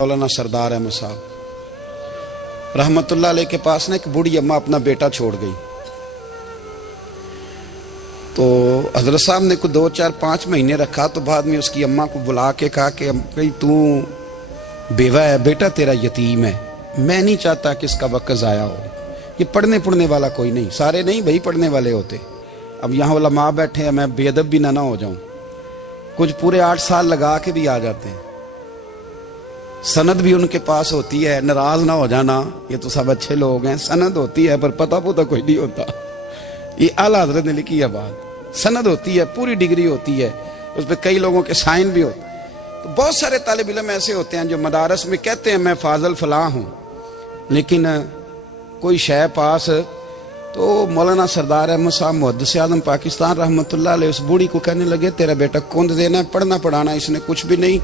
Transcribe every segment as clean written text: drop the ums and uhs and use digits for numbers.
मौलाना सरदार अहमद साहब रहमतुल्लाह अलैह के पास ना एक बूढ़ी अम्मा अपना बेटा छोड़ गई। तो हजरत साहब ने कुछ 2, 4, 5 महीने रखा। तो बाद में उसकी अम्मा को बुला के कहा कि भाई तू बेवा है, बेटा तेरा यतीम है, मैं नहीं चाहता कि इसका वक्त ज़ाया हो। ये पढ़ने वाला कोई नहीं, सारे नहीं भाई पढ़ने वाले होते। अब यहाँ उलमा बैठे हैं, मैं बेअदब भी ना हो जाऊँ। कुछ पूरे 8 साल लगा के भी आ जाते हैं, सनद भी उनके पास होती है। नाराज ना हो जाना, ये तो सब अच्छे लोग हैं। सनद होती है पर पता पुता कोई नहीं होता। ये आला हजरत ने लिखी है बात। सनद होती है, पूरी डिग्री होती है, उस पर कई लोगों के साइन भी होते हैं। तो बहुत सारे तालिब इल्म ऐसे होते हैं जो मदारस में कहते हैं मैं फाजल फलां हूँ, लेकिन कोई शय पास। तो मौलाना सरदार अहमद साहब मुहद्दिस आज़म पाकिस्तान रहमतुल्लाह अलैह उस बूढ़ी को कहने लगे तेरा बेटा कुंद देना है, पढ़ना पढ़ाना इसने कुछ भी नहीं,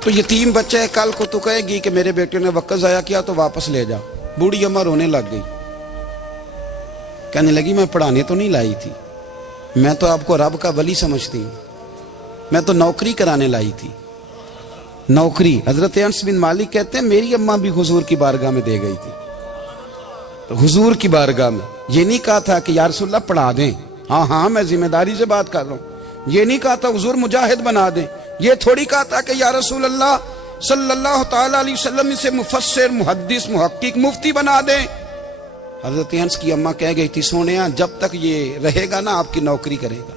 तो यतीम बच्चा है, कल को तो कहेगी कि मेरे बेटे ने वक्त ज़ाया किया तो वापस ले जा। बूढ़ी अम्मा रोने लग गई, कहने लगी मैं पढ़ाने तो नहीं लाई थी, मैं तो आपको रब का वली समझती हूँ, मैं तो नौकरी कराने लाई थी। नौकरी हजरत अनस बिन मालिक कहते हैं मेरी अम्मा भी हुजूर की बारगाह में दे गई थी। तो हुजूर की बारगाह में ये नहीं कहा था कि या रसूलल्लाह पढ़ा दें, हाँ हाँ मैं जिम्मेदारी से बात कर रहा हूँ। ये नहीं कहा था हुजूर मुजाहिद बना दें, ये थोड़ी कहा था कि या रसूल अल्लाह सल्लल्लाहु तआला अलैहि वसल्लम से मुफस्सिर मुहद्दिस मुहक्किक मुफ्ती बना दें। हजरत अनस की अम्मा कह गई थी सोनिया जब तक ये रहेगा ना आपकी नौकरी करेगा,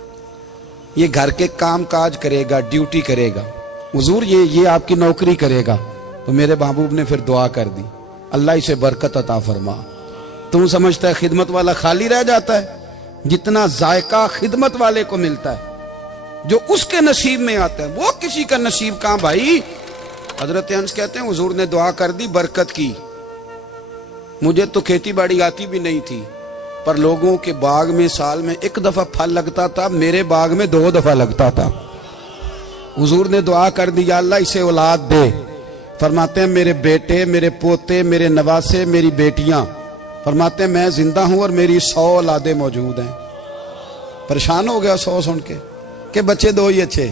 ये घर के काम काज करेगा, ड्यूटी करेगा, हुजूर ये आपकी नौकरी करेगा। तो मेरे महबूब ने फिर दुआ कर दी, अल्लाह इसे बरकत अता फरमा। तुम समझता है खिदमत वाला खाली रह जाता है? जितना जायका खिदमत वाले को मिलता है, जो उसके नसीब में आता है, वो किसी का नसीब कहां भाई। हजरत अनस कहते हैं हुजूर ने दुआ कर दी, बरकत की। मुझे तो खेती बाड़ी आती भी नहीं थी, पर लोगों के बाग में साल में 1 दफा फल लगता था, मेरे बाग में 2 दफा लगता था। हुजूर ने दुआ कर दी अल्लाह इसे औलाद दे। फरमाते हैं मेरे बेटे, मेरे पोते, मेरे नवासे, मेरी बेटियां, फरमाते हैं मैं जिंदा हूं और मेरी 100 औलादे मौजूद हैं। परेशान हो गया 100 सुन के बच्चे 2 ही अच्छे,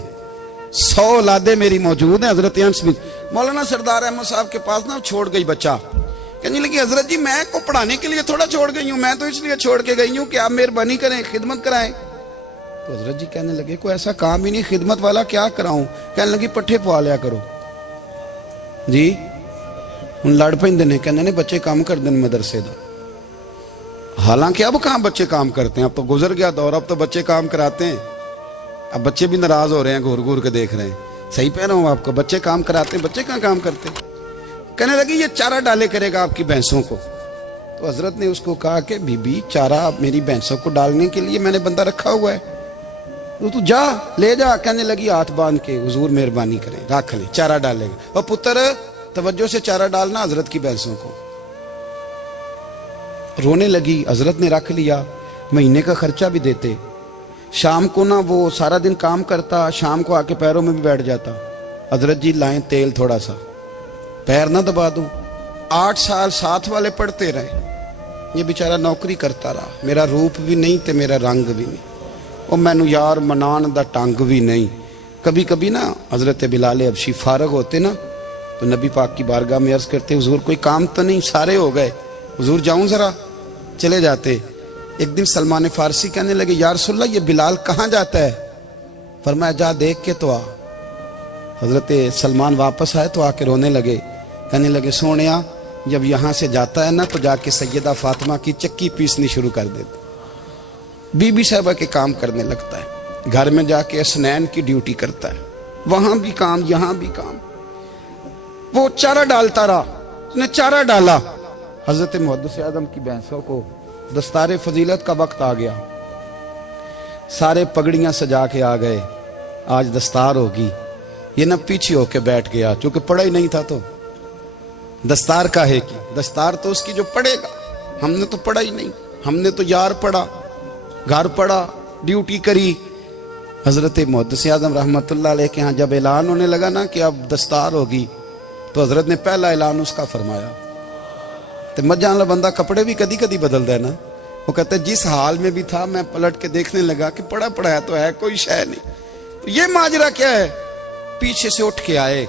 100 औलादे मेरी मौजूद हैं। हजरत अनस भी मौलाना सरदार अहमद साहब के पास ना छोड़ गई बच्चा, कहने लगी हजरत जी मैं को पढ़ाने के लिए थोड़ा छोड़ गई हूँ, मैं तो इसलिए छोड़ के गई हूँ कि आप मेहरबानी करें, खिदमत कराएं। तो हजरत जी कहने लगे कोई ऐसा काम ही नहीं, खिदमत वाला क्या कराऊं। कहने लगी पट्ठे पवा लिया करो जी। हूँ लड़ पेंदे ने, कहने ने बच्चे काम कर दें मदरसे का। हालांकि अब कहाँ बच्चे काम करते हैं, अब तो गुजर गया दौर, अब तो बच्चे काम कराते हैं। अब बच्चे भी नाराज हो रहे हैं, घूर घूर के देख रहे हैं। सही कह रहा हूं आपको, बच्चे काम कराते हैं, बच्चे कहाँ काम करते हैं। कहने लगी ये चारा डाले करेगा आपकी भैंसों को। तो हजरत ने उसको कहा कि बीबी चारा मेरी भैंसों को डालने के लिए मैंने बंदा रखा हुआ है, तो तू जा ले जा। कहने लगी हाथ बांध के हुजूर मेहरबानी करें रख ले, चारा डालेगा। और पुत्र तवज्जो से चारा डालना हजरत की भैंसों को। रोने लगी, हजरत ने रख लिया, महीने का खर्चा भी देते। शाम को ना वो सारा दिन काम करता, शाम को आके पैरों में भी बैठ जाता, हजरत जी लाएं तेल थोड़ा सा, पैर ना दबा दूं। 8 साल साथ वाले पढ़ते रहे, ये बेचारा नौकरी करता रहा। मेरा रूप भी नहीं ते मेरा रंग भी नहीं, और मैनू यार मनान दा टंग भी नहीं। कभी कभी ना हजरत बिलाल हबशी फारग होते ना, तो नबी पाक की बारगाह में अर्ज करते हुजूर कोई काम तो नहीं, सारे हो गए, हुजूर जाऊं जरा, चले जाते। एक दिन सलमान फारसी कहने लगे या रसूलल्लाह ये बिलाल कहाँ जाता है। फरमाया जा देख के तो आ। हजरत सलमान वापस आए तो आके रोने लगे, कहने लगे सोनिया जब यहाँ से जाता है ना तो जाके सैयदा फातिमा की चक्की पीसनी शुरू कर देते, बीबी साहबा के काम करने लगता है, घर में जाके असनैन की ड्यूटी करता है, वहां भी काम यहाँ भी काम। वो चारा डालता रहा, उसने चारा डाला। हजरत मुहद्दिस आज़म की भैंसों को दस्तारे फजीलत का वक्त आ गया, सारे पगड़ियां सजा के आ गए, आज दस्तार होगी। ये न पीछे होके बैठ गया, चूंकि पढ़ा ही नहीं था तो दस्तार काहे की, दस्तार तो उसकी जो पढ़ेगा। हमने तो पढ़ा ही नहीं, हमने तो यार पढ़ा, घर पढ़ा, ड्यूटी करी। हजरत मुहद्दिस आज़म रहमतुल्लाह अलैह के यहाँ जब ऐलान होने लगा ना कि अब दस्तार होगी, तो हजरत ने पहला ऐलान उसका फरमाया। तो मजा वाला बंदा कपड़े भी कदी कदी बदलता है ना, वो कहते जिस हाल में भी था मैं पलट के देखने लगा कि पढ़ा पढ़ाया तो है, कोई शय नहीं। तो ये माजरा क्या है। पीछे से उठ के आए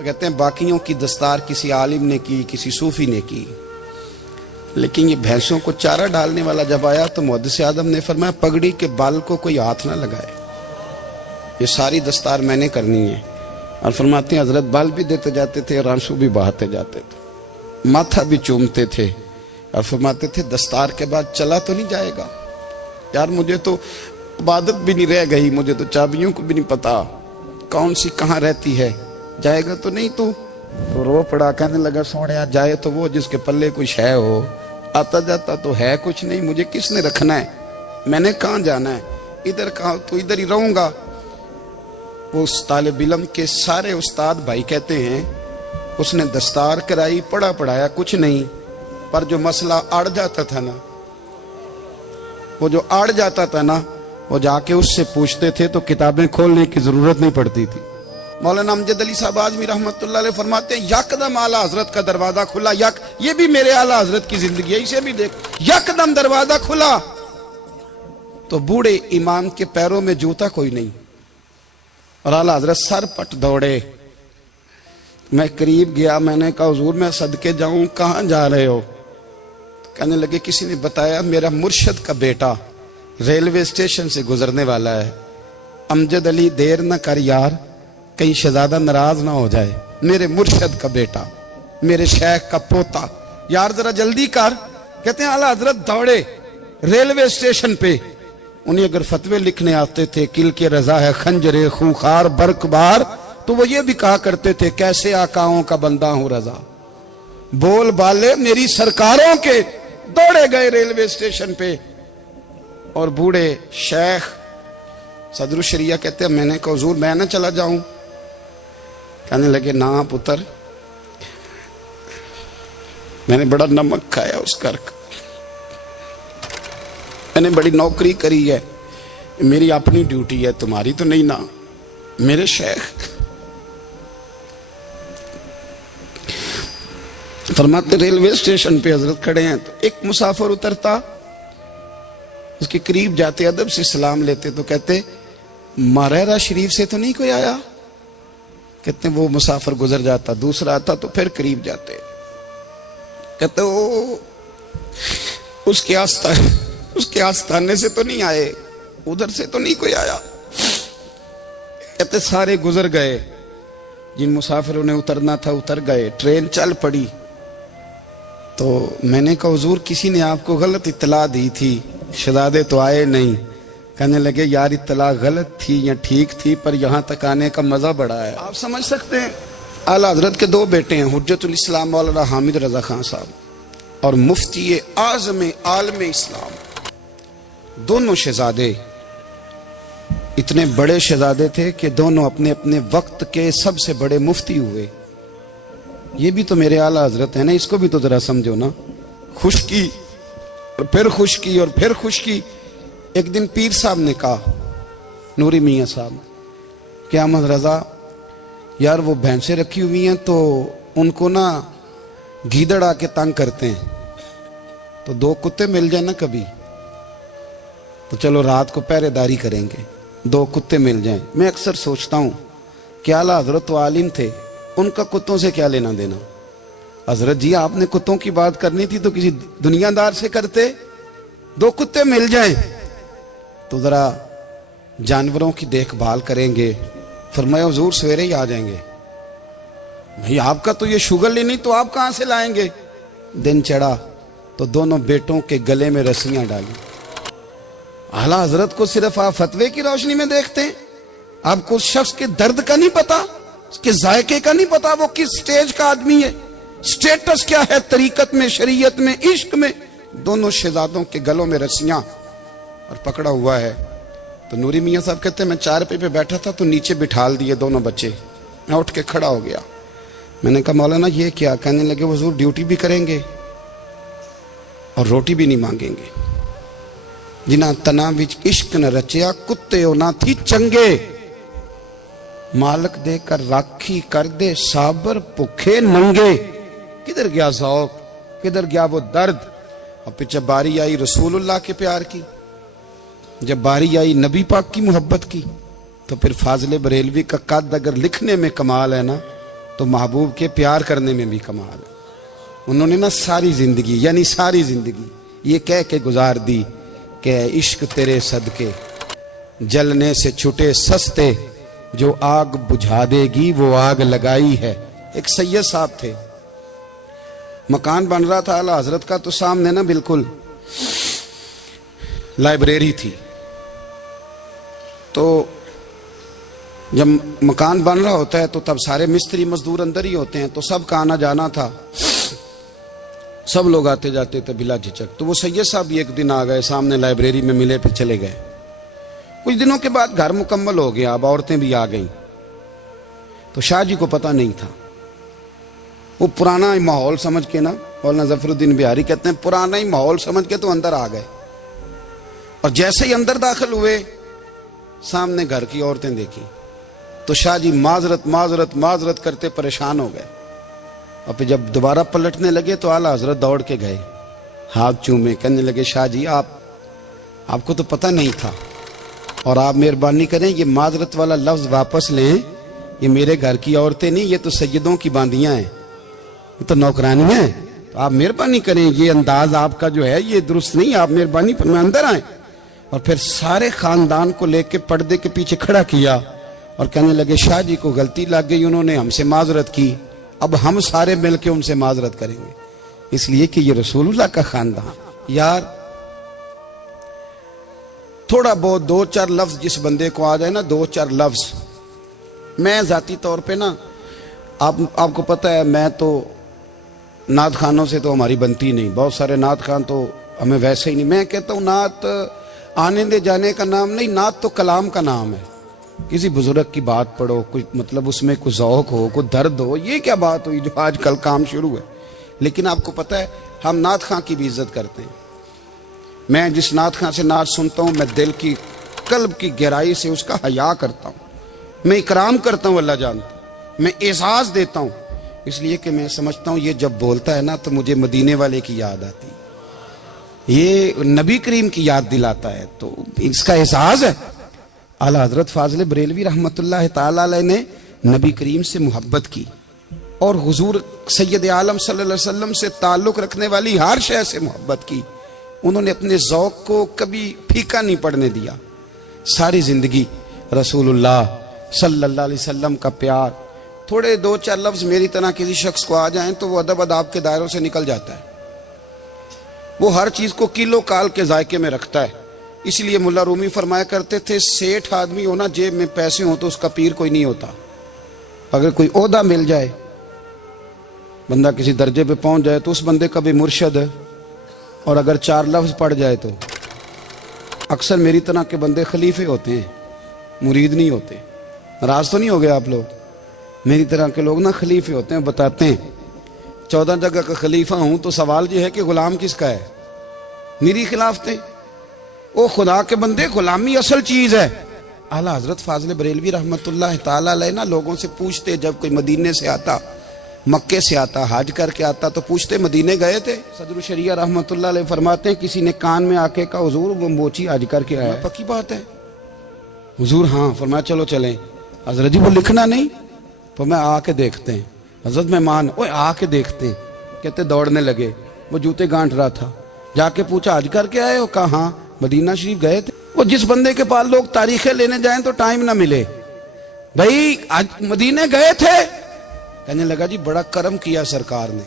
तो कहते हैं बाकियों की दस्तार किसी आलिम ने की, किसी सूफी ने की, लेकिन ये भैंसों को चारा डालने वाला जब आया तो मुहद्दिस आदम ने फरमाया पगड़ी के बाल को कोई हाथ ना लगाए, ये सारी दस्तार मैंने करनी है। और फरमाते हैं हजरत बाल भी देते जाते थे और आंसू भी बहाते जाते थे, माथा भी चूमते थे और फरमाते थे दस्तार के बाद चला तो नहीं जाएगा यार, मुझे तो इबादत भी नहीं रह गई, मुझे तो चाबियों को भी नहीं पता कौन सी कहाँ रहती है, जाएगा तो नहीं तू? तो रो पड़ा, कहने लगा सोने जाए तो वो जिसके पल्ले कुछ है हो, आता जाता तो है कुछ नहीं, मुझे किसने रखना है, मैंने कहाँ जाना है, इधर कहाँ तो इधर ही रहूंगा। वो उस तालिब इल्म के सारे उस्ताद भाई कहते हैं उसने दस्तार कराई, पढ़ा पढ़ाया कुछ नहीं, पर जो मसला अड़ जाता था ना, वो जो अड़ जाता था ना, वो जाके उससे पूछते थे तो किताबें खोलने की जरूरत नहीं पड़ती थी। मौलाना अमजद अली साहब आजमी रहमतुल्लाह अलैह फरमाते हैं यकदम आला हजरत का दरवाजा खुला, ये भी मेरे आला हजरत की जिंदगी है, इसे भी देख, यकदम दरवाजा खुला तो बूढ़े इमाम के पैरों में जूता कोई नहीं और आला हजरत सर पट दौड़े। मैं करीब गया, मैंने कहा हुजूर मैं सदके जाऊं, कहां जा रहे हो? कहने लगे किसी ने बताया मेरा मुर्शद का बेटा रेलवे स्टेशन से गुजरने वाला है, अमजद अली देर न कर यार, कहीं शहजादा नाराज ना हो जाए, मेरे मुर्शद का बेटा, मेरे शेख का पोता, यार जरा जल्दी कर। कहते हैं आला हजरत दौड़े रेलवे स्टेशन पे, उन्हें अगर फतवे लिखने आते थे किल के रजा है खंजरे खूंखार बरकबार, तो वो ये भी कहा करते थे कैसे आकाओं का बंदा हूं रजा, बोल बाले मेरी सरकारों के। दौड़े गए रेलवे स्टेशन पे और बूढ़े शेख सदरुल शरिया कहते हैं मैंने कहा हुजूर मैं ना चला जाऊं? कहने लगे ना पुत्र, मैंने बड़ा नमक खाया उस घर का, मैंने बड़ी नौकरी करी है, मेरी अपनी ड्यूटी है, तुम्हारी तो नहीं ना। मेरे शेख फरमाते रेलवे स्टेशन पे हजरत खड़े हैं तो एक मुसाफिर उतरता, उसके करीब जाते अदब से सलाम लेते तो कहते मारेरा शरीफ से तो नहीं कोई आया? कहते वो मुसाफिर गुजर जाता, दूसरा आता तो फिर करीब जाते, कहते वो उसके आस्थाने से तो नहीं आए, उधर से तो नहीं कोई आया। कहते सारे गुजर गए, जिन मुसाफिरों ने उतरना था उतर गए, ट्रेन चल पड़ी। तो मैंने कहा हुजूर किसी ने आपको गलत इत्तला दी थी, शहजादे तो आए नहीं। कहने लगे यार इत्तला गलत थी या ठीक थी, पर यहाँ तक आने का मजा बड़ा है। आप समझ सकते हैं आला हजरत के दो बेटे हैं, हुज्जतुल इस्लाम मौलाना हामिद रजा खान साहब और मुफ्ती आज़म आलम इस्लाम, दोनों शहजादे इतने बड़े शहजादे थे कि दोनों अपने अपने वक्त के सबसे बड़े मुफ्ती हुए। ये भी तो मेरे आला हजरत है ना, इसको भी तो जरा समझो ना। खुशकी और फिर खुशकी और फिर खुशकी। एक दिन पीर साहब ने कहा, नूरी मियाँ साहब, कि अहमद रजा यार वो भैंसें रखी हुई हैं तो उनको ना गीदड़ आके तंग करते हैं, तो दो कुत्ते मिल जाए ना कभी, तो चलो रात को पहरेदारी करेंगे, दो कुत्ते मिल जाएं। मैं अक्सर सोचता हूं कि आला हजरत तो आलिम थे, उनका कुत्तों से क्या लेना देना। हजरत जी आपने कुत्तों की बात करनी थी तो किसी दुनियादार से करते, दो कुत्ते मिल जाएं तो जरा जानवरों की देखभाल करेंगे। फरमाया हुजूर सवेरे ही आ जाएंगे। भाई आपका तो ये शुगर नहीं, तो आप कहां से लाएंगे? दिन चढ़ा तो दोनों बेटों के गले में रस्सियां डाली। आला हजरत को सिर्फ आप फतवे की रोशनी में देखते हैं, आपको उस शख्स के दर्द का नहीं पता, उसके जायके का नहीं पता, वो किस स्टेज का आदमी है, स्टेटस क्या है तरीकत में, शरीयत में, इश्क में। दोनों शहजादों के गलों में रस्सियां और पकड़ा हुआ है। तो नूरी मियाँ साहब कहते हैं मैं चारपाई पे बैठा था तो नीचे बिठाल दिए दोनों बच्चे, मैं उठ के खड़ा हो गया। मैंने कहा मौलाना ये क्या? कहने लगे हुजूर ड्यूटी भी करेंगे और रोटी भी नहीं मांगेंगे। जिन्हां तना विच इश्क न रचिया कुत्ते ना थी चंगे, मालक देकर राखी कर दे साबर भुखे नंगे। किधर गया ज़ौक़, किधर गया वो दर्द? और फिर जब बारी आई रसूलुल्लाह के प्यार की, जब बारी आई नबी पाक की मोहब्बत की, तो फिर फाजिल बरेलवी का कद अगर लिखने में कमाल है ना, तो महबूब के प्यार करने में भी कमाल है। उन्होंने ना सारी जिंदगी, यानी सारी जिंदगी ये कह के गुजार दी कि इश्क तेरे सदके जलने से छुटे सस्ते, जो आग बुझा देगी वो आग लगाई है। एक सैयद साहब थे, मकान बन रहा था आला हजरत का, तो सामने ना बिल्कुल लाइब्रेरी थी। तो जब मकान बन रहा होता है तो तब सारे मिस्त्री मजदूर अंदर ही होते हैं, तो सबका आना जाना था, सब लोग आते जाते थे बिला झिझक। तो वो सैयद साहब भी एक दिन आ गए, सामने लाइब्रेरी में मिले, फिर चले गए। कुछ दिनों के बाद घर मुकम्मल हो गया, अब औरतें भी आ गईं। तो शाह जी को पता नहीं था, वो पुराना ही माहौल समझ के ना, मौलाना जफरुद्दीन बिहारी कहते हैं पुराना ही माहौल समझ के तो अंदर आ गए। और जैसे ही अंदर दाखिल हुए, सामने घर की औरतें देखी, तो शाह जी माजरत माजरत माजरत करते परेशान हो गए। और फिर जब दोबारा पलटने लगे तो आला हजरत दौड़ के गए, हाथ चूमे, कहने लगे शाह जी आपको तो पता नहीं था, और आप मेहरबानी करें ये माजरत वाला लफ्ज वापस लें, ये मेरे घर की औरतें नहीं, ये तो सैयदों की बांदियां हैं, ये तो नौकरानियां हैं, तो आप मेहरबानी करें, ये अंदाज आपका जो है ये दुरुस्त नहीं, आप मेहरबानी पर अंदर आए। और फिर सारे खानदान को लेके पर्दे के पीछे खड़ा किया और कहने लगे शाह जी को गलती लग गई, उन्होंने हमसे माजरत की, अब हम सारे मिलके उनसे माजरत करेंगे, इसलिए कि ये रसूलुल्लाह का खानदान। यार थोड़ा बहुत दो चार लफ्ज जिस बंदे को आ जाए ना, दो चार लफ्ज, मैं जाती तौर पे ना, आपको पता है मैं तो नात खानों से तो हमारी बनती नहीं, बहुत सारे नात खान तो हमें वैसे ही नहीं। मैं कहता हूँ नात आने दे जाने का नाम नहीं, नात तो कलाम का नाम है। किसी बुजुर्ग की बात पढ़ो, कुछ मतलब उसमें कुछ ज़ौक हो, कुछ दर्द हो, ये क्या बात हुई जो आजकल काम शुरू है। लेकिन आपको पता है हम नात खां की भी इज्जत करते हैं। मैं जिस नात खां से नात सुनता हूँ, मैं दिल की कल्ब की गहराई से उसका हया करता हूँ, मैं इकराम करता हूँ, अल्लाह जानता, मैं एहसास देता हूँ, इसलिए कि मैं समझता हूँ ये जब बोलता है ना तो मुझे मदीने वाले की याद आती है, ये नबी करीम की याद दिलाता है, तो इसका एहसास है। आला हजरत फाजिल बरेलवी रहमतुल्लाह ताला अलैह ने नबी करीम से मोहब्बत की और हुजूर सैयद आलम सल्लल्लाहु अलैहि वसल्लम से ताल्लुक रखने वाली हर शय से मोहब्बत की। उन्होंने अपने ज़ौक़ को कभी फीका नहीं पड़ने दिया। सारी जिंदगी रसूलुल्लाह सल्लल्लाहु अलैहि वसल्लम का प्यार। थोड़े दो चार लफ्ज मेरी तरह किसी शख्स को आ जाएं तो वो अदब अदाब के दायरों से निकल जाता है। वो हर चीज को किलो काल के जायके में रखता है। इसलिए मुल्ला रूमी फरमाया करते थे, सेठ आदमी हो ना, जेब में पैसे हो तो उसका पीर कोई नहीं होता। अगर कोई ओहदा मिल जाए, बंदा किसी दर्जे पे पहुंच जाए तो उस बंदे का भी मुर्शद है, और अगर चार लफ्ज पढ़ जाए तो अक्सर मेरी तरह के बंदे खलीफे होते हैं, मुरीद नहीं होते। नाराज तो नहीं हो गए आप लोग? मेरी तरह के लोग ना खलीफे होते हैं, बताते हैं 14 जगह का खलीफा हूं तो सवाल ये है कि गुलाम किसका है? मेरी खिलाफ थे। ओ खुदा के बंदे, गुलामी असल चीज है। आला हजरत फाजिल बरेलवी रहमतुल्लाह ताला अलैह ना लोगों से पूछते, जब कोई मदीने से आता, मक्के से आता, हज करके आता, तो पूछते मदीने गए थे? सदरुल शरिया रहमतुल्लाह अलैह फरमाते हैं किसी ने कान में आके कहा हुजूर वो मोची हज करके आया। पक्की बात है हुजूर? हाँ। फरमाया चलो चलें। हजरत जी वो लिखना नहीं? तो मैं आके देखते हैं। हजरत मेहमान, ओए आके देखते हैं। कहते दौड़ने लगे, वो जूते गांठ रहा था। जाके पूछा हज करके आए हो? कहा हाँ। मदीना शरीफ गए थे? वो जिस बंदे के पास लोग तारीखें लेने जाएं तो टाइम ना मिले, भाई आज मदीने गए थे? कहने लगा जी बड़ा करम किया सरकार ने,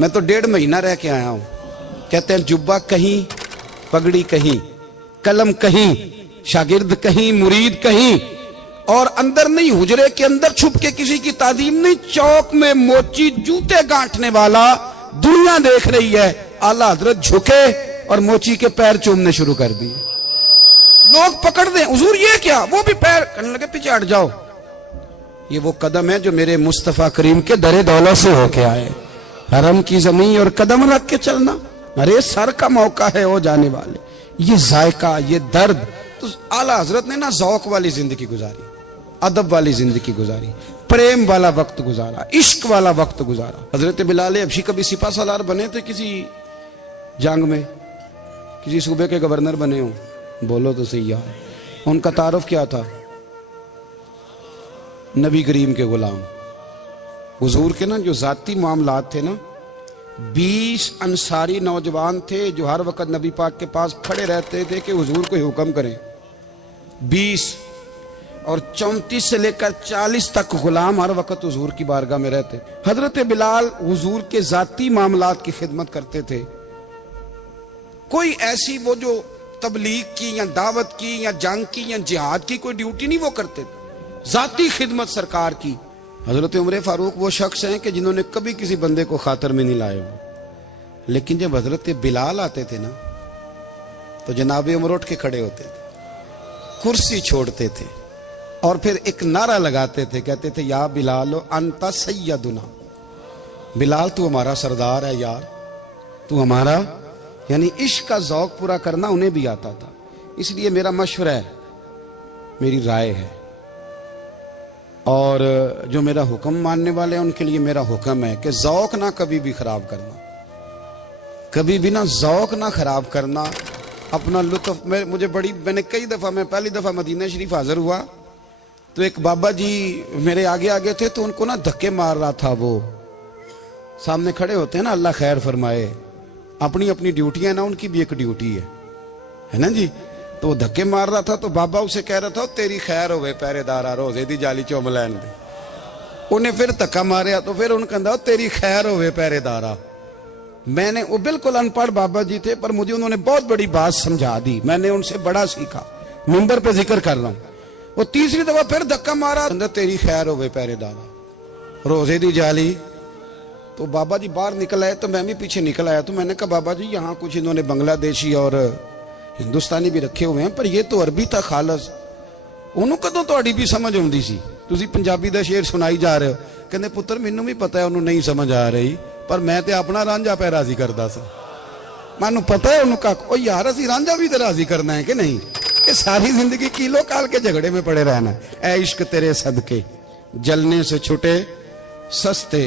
मैं तो 1.5 महीना रह के आया हूं। कहते हैं जुब्बा कहीं, पगड़ी कहीं, कलम कहीं, शागिर्द कहीं, मुरीद कहीं, और अंदर नहीं, हुजरे के अंदर छुप के किसी की तादीम नहीं, चौक में मोची जूते गांठने वाला दुनिया देख रही है। आला हजरत झुके और मोची के पैर चूमने शुरू कर दिए। लोग पकड़ दें, हुजूर ये क्या? वो भी पैर, कहने लगे पीछे हट जाओ। ये वो कदम है जो मेरे मुस्तफा करीम के दरे दौलत से होके आए। हरम की जमीन और कदम रख के चलना, अरे सर का मौका है वो जाने वाले। ये जायका, ये दर्द। तो आला हजरत ने ना ज़ौक़ वाली जिंदगी गुजारी, अदब वाली जिंदगी गुजारी, प्रेम वाला वक्त गुजारा, इश्क वाला वक्त गुजारा। हजरत बिलाल हबशी कभी सिपा सालार बने थे किसी जंग में, किसी सूबे के गवर्नर बने हो? बोलो तो सही यार। उनका तारुफ क्या था? नबी करीम के गुलाम। हुजूर के ना जो जाती मामलात थे ना, 20 अंसारी नौजवान थे जो हर वक्त नबी पाक के पास खड़े रहते थे कि हुजूर को हुक्म करें। 20 और 34 से लेकर 40 तक गुलाम हर वक्त हुजूर की बारगाह में रहते। हजरत बिलाल हुजूर के जाती मामलात की खिदमत करते थे। कोई ऐसी वो जो तबलीग की या दावत की या जंग की या जिहाद की कोई ड्यूटी नहीं वो करते थे, जाती खिदमत सरकार की। हजरत उमर फारूक वो शख्स हैं कि जिन्होंने कभी किसी बंदे को खातर में नहीं लाए वो, लेकिन जब हजरत बिलाल आते थे ना तो जनाब उमर उठ के खड़े होते थे, कुर्सी छोड़ते थे और फिर एक नारा लगाते थे, कहते थे या बिलाल अंता सैयदुना, बिलाल तू हमारा सरदार है यार, तू हमारा। यानी इश्क का ज़ौक पूरा करना उन्हें भी आता था। इसलिए मेरा मशवरा है, मेरी राय है, और जो मेरा हुक्म मानने वाले हैं उनके लिए मेरा हुक्म है कि ज़ौक ना कभी भी खराब करना, कभी भी ना ज़ौक ना खराब करना, अपना लुत्फ। मैंने कई दफ़ा, मैं पहली दफ़ा मदीना शरीफ हाजिर हुआ तो एक बाबा जी मेरे आगे आगे थे, तो उनको ना धक्के मार रहा था। वो सामने खड़े होते हैं ना, अल्लाह खैर फरमाए, अपनी अपनी ड्यूटी है ना, उनकी भी एक ड्यूटी है ना जी। तो वो धक्के मार रहा था तो बाबा उसे कह रहा था तेरी खैर होवे पहरेदारा, रोजे दी जाली चुम लैन दे। उन्हें फिर धक्का मारिया तो फिर उन्हें कहता तेरी खैर होवे पहरेदारा। मैंने, वो बिल्कुल अनपढ़ बाबा जी थे पर मुझे उन्होंने बहुत बड़ी बात समझा दी, मैंने उनसे बड़ा सीखा, मिंबर पे जिक्र कर रहा हूं। वो तीसरी दफा फिर धक्का मारा, तेरी खैर होवे पहरेदारा, रोजे दी जाली। तो बाबा जी बाहर निकल आए तो मैं भी पीछे निकल आया। तो मैंने कहा बाबा जी यहाँ कुछ इन्होंने बांग्लादेशी और हिंदुस्तानी भी रखे हुए हैं, पर ये तो अरबी था खालस। ਉਹਨੂੰ ਕਦੋਂ ਤੁਹਾਡੀ ਵੀ ਸਮਝ ਆਉਂਦੀ ਸੀ? ਤੁਸੀਂ ਪੰਜਾਬੀ ਦਾ ਸ਼ੇਰ ਸੁਣਾਈ ਜਾ ਰਹੇ ਹੋ। ਕਹਿੰਦੇ ਪੁੱਤਰ ਮੈਨੂੰ ਵੀ ਪਤਾ ਹੈ ਉਹਨੂੰ ਨਹੀਂ ਸਮਝ ਆ ਰਹੀ, ਪਰ ਮੈਂ ਤੇ ਆਪਣਾ ਰਾਂਝਾ ਪੈ ਰਾਜ਼ੀ ਕਰਦਾ ਸਾਂ। ਮੈਨੂੰ ਪਤਾ ਹੈ ਉਹਨੂੰ ਕੱਖ, ਉਹ ਯਾਰ ਅਸੀਂ ਰਾਂਝਾ ਵੀ ਤੇ ਰਾਜ਼ੀ ਕਰਨਾ ਹੈ ਕਿ नहीं? ये सारी जिंदगी कीलो काल के झगड़े में पड़े रहना है। ऐ इश्क तेरे सदके जलने से छुटे सस्ते,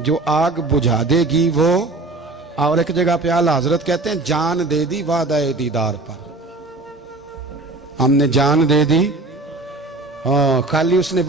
जो आग बुझा देगी वो। और एक जगह पे आला हजरत कहते हैं जान दे दी वादा दीदार पर, हमने जान दे दी। हाँ, खाली उसने